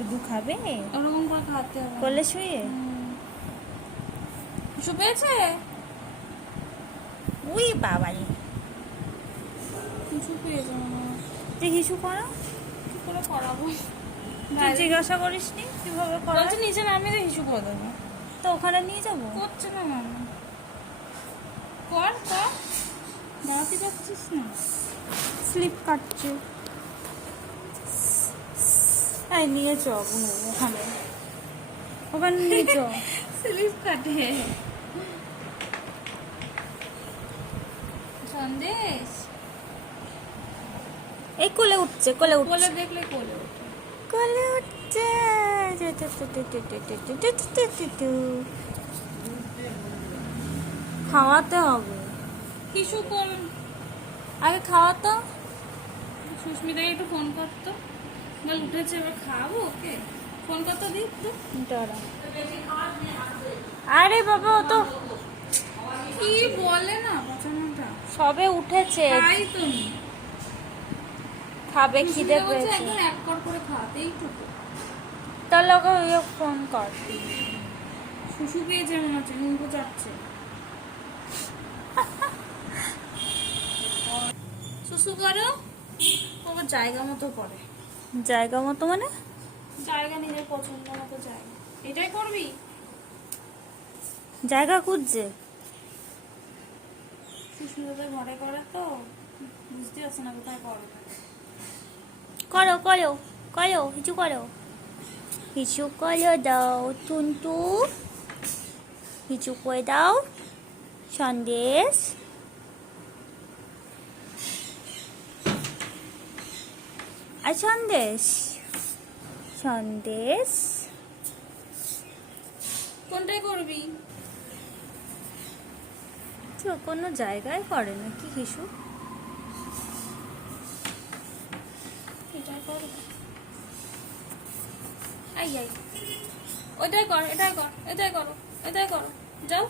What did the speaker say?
দুধু খাবে ওরকম করে খাওয়াতে হবে কোলে শুয়ে? হিসু পেয়েছে? উই বাবাই, হিসু পেয়েছে মনে হয়। তুই হিসু করো, কি করে করাবো? তুই জিজ্ঞাসা করিসনি কিভাবে করা? বলছে নিচে নামিয়ে দিয়ে হিসু করে দেবো। তো ওখানে নিয়ে যাবো। করছে না মামা, কর কর, দাঁড়াতে পারছিস না, স্লিপ কাটছে। এই নিয়ে চ ওখানে, ওখানে নিয়ে চ। স্লিপ কাটে। সন্দেশ এই কোলে উঠছে, কোলে উঠছে, কোলে দেখলে কোলে ওঠে। কোলে উঠছে। খাওয়াতে হবে, হিসু কোন আগে খাওয়াতো। সুস্মিতাকে একটু ফোন করতো, বল উঠেছে এবার খাওয়াবো ওকে, ফোন করতো দি একটু। দাঁড়া। আরে বাবা ও তো কি বলে না বাচ্চাটা, সবে উঠেছে, তাই তো খাবে, খিদে সুস্মিতা বলছে পেয়েছে। একদম এক কর করে খাওয়াতেই টুকু। তার লগে ফোন কর। শুশু পেয়েছে মনে হচ্ছে, নুনকো চাচ্ছে। শুশু করো, ওর জায়গা মতো করে। জায়গা মতো মানে? জায়গা নিজের পছন্দ মতো জায়গা, এটাই করবি। জায়গা খুঁজছে। সুস্মিতাদের ঘরে করে তো, বুঝতে পারছে না কোথায় করবে। করো করো করো, কিছু করো, কিছু করে দাও টুনটু, কিছু করে দাও। সন্দেশ, আর সন্দেশ, সন্দেশ। কোনটাই করবি? কোনো জায়গায় করে না কি কিছু। এটাই কর, আই আই, ওইটাই কর, এটাই কর, এটাই করো, এটাই করো, যাও।